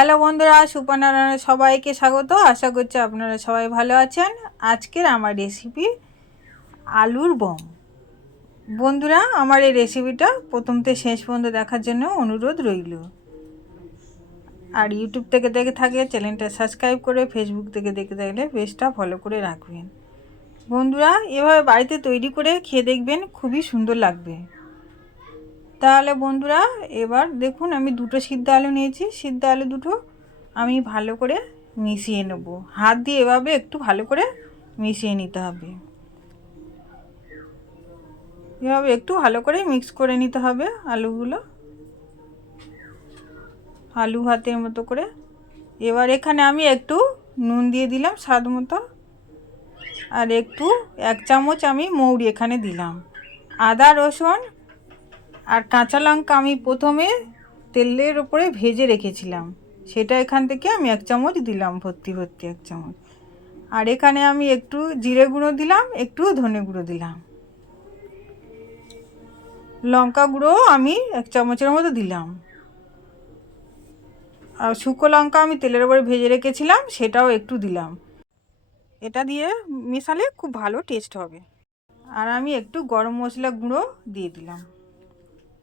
Hello বন্ধুরা, সুপর্ণারায়ণে সবাইকে স্বাগত। আশা করছি আপনারা সবাই ভালো আছেন। আজকের আমার রেসিপি আলুর বম। বন্ধুরা, আমার এই রেসিপিটা প্রথম থেকে শেষ পর্যন্ত দেখার জন্য অনুরোধ রইল। আর ইউটিউব থেকে দেখে থাকলে চ্যানেলটা সাবস্ক্রাইব করে, ফেসবুক থেকে দেখে থাকলে পেজটা ফলো করে রাখবেন। বন্ধুরা, এভাবে বাড়িতে তৈরি করে খেয়ে দেখবেন, খুবই সুন্দর লাগবে। তাহলে বন্ধুরা, এবার দেখুন আমি দুটো সিদ্ধ আলু নিয়েছি। সিদ্ধ আলু দুটো আমি ভালো করে মিশিয়ে নেব। হাত দিয়ে এভাবে একটু ভালো করে মিশিয়ে নিতে হবে। এভাবে একটু ভালো করে মিক্স করে নিতে হবে আলুগুলো, আলু ভাতের মতো করে। এবার এখানে আমি একটু নুন দিয়ে দিলাম স্বাদ মতো, আর একটু 1 চামচ আমি মৌরি এখানে দিলাম। আদা রসুন আর কাঁচা লঙ্কা আমি প্রথমে তেলের ওপরে ভেজে রেখেছিলাম, সেটা এখান থেকে আমি 1 চামচ দিলাম, ভর্তি 1 চামচ। আর এখানে আমি একটু জিরে গুঁড়ো দিলাম, একটু ধনে গুঁড়ো দিলাম, লঙ্কা গুঁড়ো আমি 1 চামচের মতো দিলাম, আর শুকনো লঙ্কা আমি তেলের ওপরে ভেজে রেখেছিলাম সেটাও একটু দিলাম। এটা দিয়ে মেশালে খুব ভালো টেস্ট হবে। আর আমি একটু গরম মশলা গুঁড়ো দিয়ে দিলাম,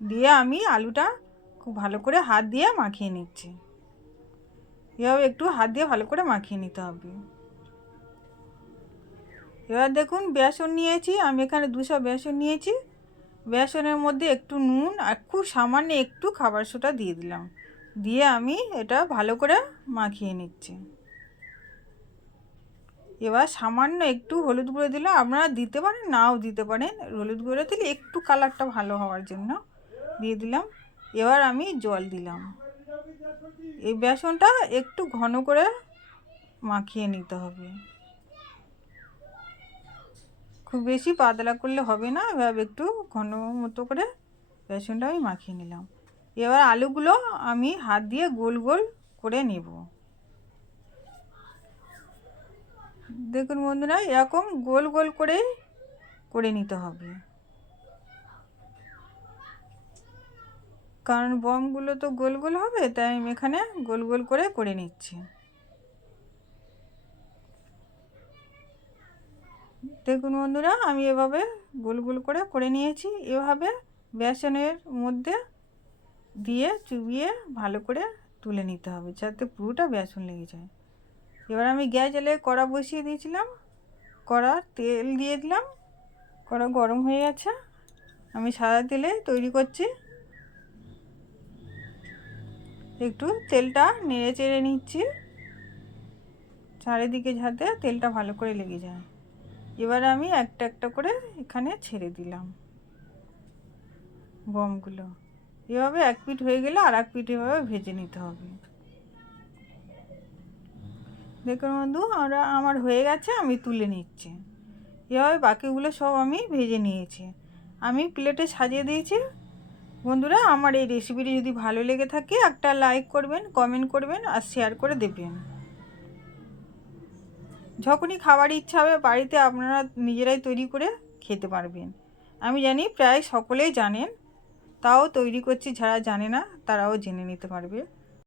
দিয়ে আমি আলুটা খুব ভালো করে হাত দিয়ে মাখিয়ে নিচ্ছি। এভাবে একটু হাত দিয়ে ভালো করে মাখিয়ে নিতে হবে। এবার দেখুন বেসন নিয়েছি আমি, এখানে 200 বেসন নিয়েছি। বেসনের মধ্যে একটু নুন আর খুব সামান্য একটু খাবার সোডা দিয়ে দিলাম, দিয়ে আমি এটা ভালো করে মাখিয়ে নিচ্ছি। এবার সামান্য একটু হলুদ গুঁড়ো দিলাম, আপনারা দিতে পারেন নাও দিতে পারেন, হলুদ গুঁড়ো দিলে একটু কালারটা ভালো হওয়ার জন্য দিয়ে দিলাম। এবার আমি জল দিলাম। এই বেসনটা একটু ঘন করে মাখিয়ে নিতে হবে, খুব বেশি পাতলা করলে হবে না। এভাবে একটু ঘন মতো করে বেসনটা আমি মাখিয়ে নিলাম। এবার আলুগুলো আমি হাত দিয়ে গোল গোল করে নেব। দেখুন বন্ধুরা, এরকম গোল গোল করে নিতে হবে, কারণ বমগুলো তো গোল গোল হবে, তাই আমি এখানে গোল গোল করে নিচ্ছি। দেখুন বন্ধুরা, আমি এভাবে গোল গোল করে নিয়েছি। এভাবে বেসনের মধ্যে দিয়ে চুবিয়ে ভালো করে তুলে নিতে হবে, যাতে পুরোটা বেসন লেগে যায়। এবার আমি গ্যাস জ্বালে কড়া বসিয়ে দিয়েছিলাম, কড়া তেল দিয়ে দিলাম, কড়া গরম হয়ে গেছে। আমি সাদা তেলে তৈরি করছি। একটু তেলটা নেড়ে চেড়ে নিচ্ছি চারিদিকে, যাতে তেলটা ভালো করে লেগে যায়। এবার আমি একটা একটা করে এখানে ছেড়ে দিলাম বমগুলো। এভাবে এক পিঠ হয়ে গেলে আর এক পিঠ এভাবে ভেজে নিতে হবে। দেখুন বন্ধু, আমার হয়ে গেছে, আমি তুলে নিচ্ছি। এভাবে বাকিগুলো সব আমি ভেজে নিয়েছি, আমি প্লেটে সাজিয়ে দিয়েছি। বন্ধুরা, আমার এই রেসিপিটি যদি ভালো লেগে থাকে একটা লাইক করবেন, কমেন্ট করবেন আর শেয়ার করে দেবেন। যখনই খাবার ইচ্ছা হবে বাড়িতে আপনারা নিজেরাই তৈরি করে খেতে পারবেন। আমি জানি প্রায় সকলেই জানেন, তাও তৈরি করছি, যারা জানে না তারাও জেনে নিতে পারবে।